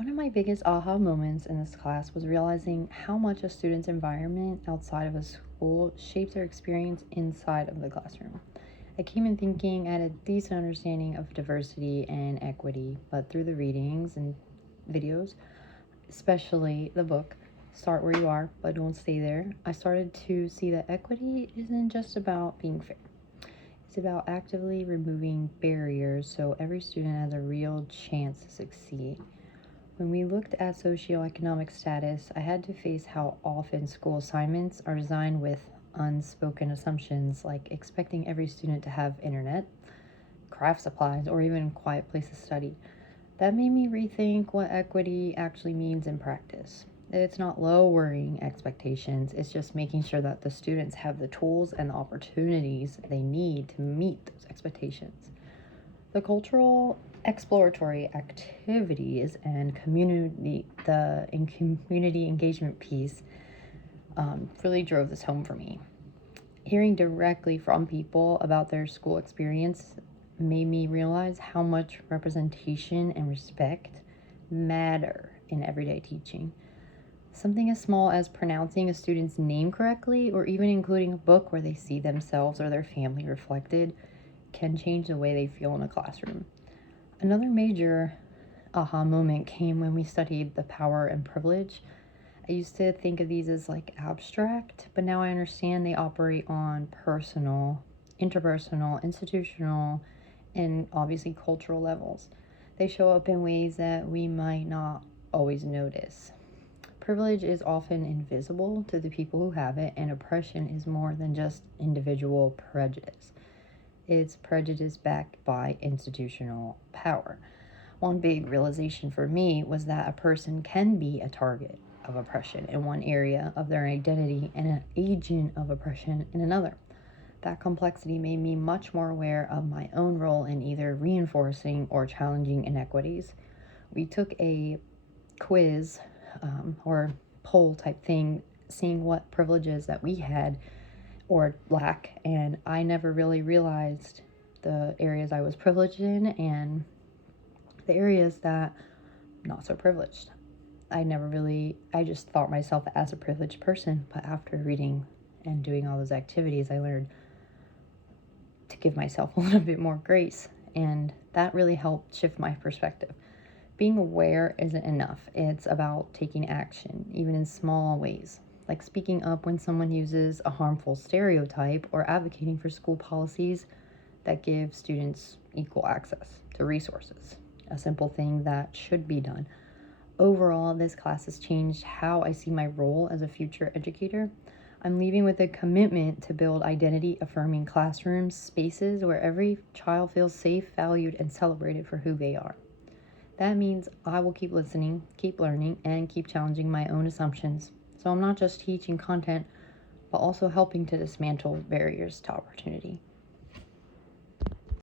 One of my biggest aha moments in this class was realizing how much a student's environment outside of a school shapes their experience inside of the classroom. I came in thinking I had a decent understanding of diversity and equity, but through the readings and videos, especially the book, Start Where You Are, but Don't Stay There, I started to see that equity isn't just about being fair. It's about actively removing barriers so every student has a real chance to succeed. When we looked at socioeconomic status, I had to face how often school assignments are designed with unspoken assumptions like expecting every student to have internet, craft supplies, or even a quiet place to study. That made me rethink what equity actually means in practice. It's not lowering expectations, it's just making sure that the students have the tools and the opportunities they need to meet those expectations. The cultural exploratory activities and community engagement piece really drove this home for me. Hearing directly from people about their school experience made me realize how much representation and respect matter in everyday teaching. Something as small as pronouncing a student's name correctly, or even including a book where they see themselves or their family reflected, can change the way they feel in a classroom. Another major aha moment came when we studied the power and privilege. I used to think of these as like abstract, but now I understand they operate on personal, interpersonal, institutional, and obviously cultural levels. They show up in ways that we might not always notice. Privilege is often invisible to the people who have it, and oppression is more than just individual prejudice. It's prejudice backed by institutional power. One big realization for me was that a person can be a target of oppression in one area of their identity and an agent of oppression in another. That complexity made me much more aware of my own role in either reinforcing or challenging inequities. We took a quiz or poll type thing, seeing what privileges that we had or lack, and I never really realized the areas I was privileged in and the areas that not so privileged. I just thought myself as a privileged person, but after reading and doing all those activities, I learned to give myself a little bit more grace, and that really helped shift my perspective. Being aware isn't enough, it's about taking action, even in small ways, like speaking up when someone uses a harmful stereotype or advocating for school policies that give students equal access to resources. A simple thing that should be done. Overall, this class has changed how I see my role as a future educator. I'm leaving with a commitment to build identity affirming classrooms, spaces where every child feels safe, valued, and celebrated for who they are. That means I will keep listening, keep learning, and keep challenging my own assumptions. So I'm not just teaching content, but also helping to dismantle barriers to opportunity.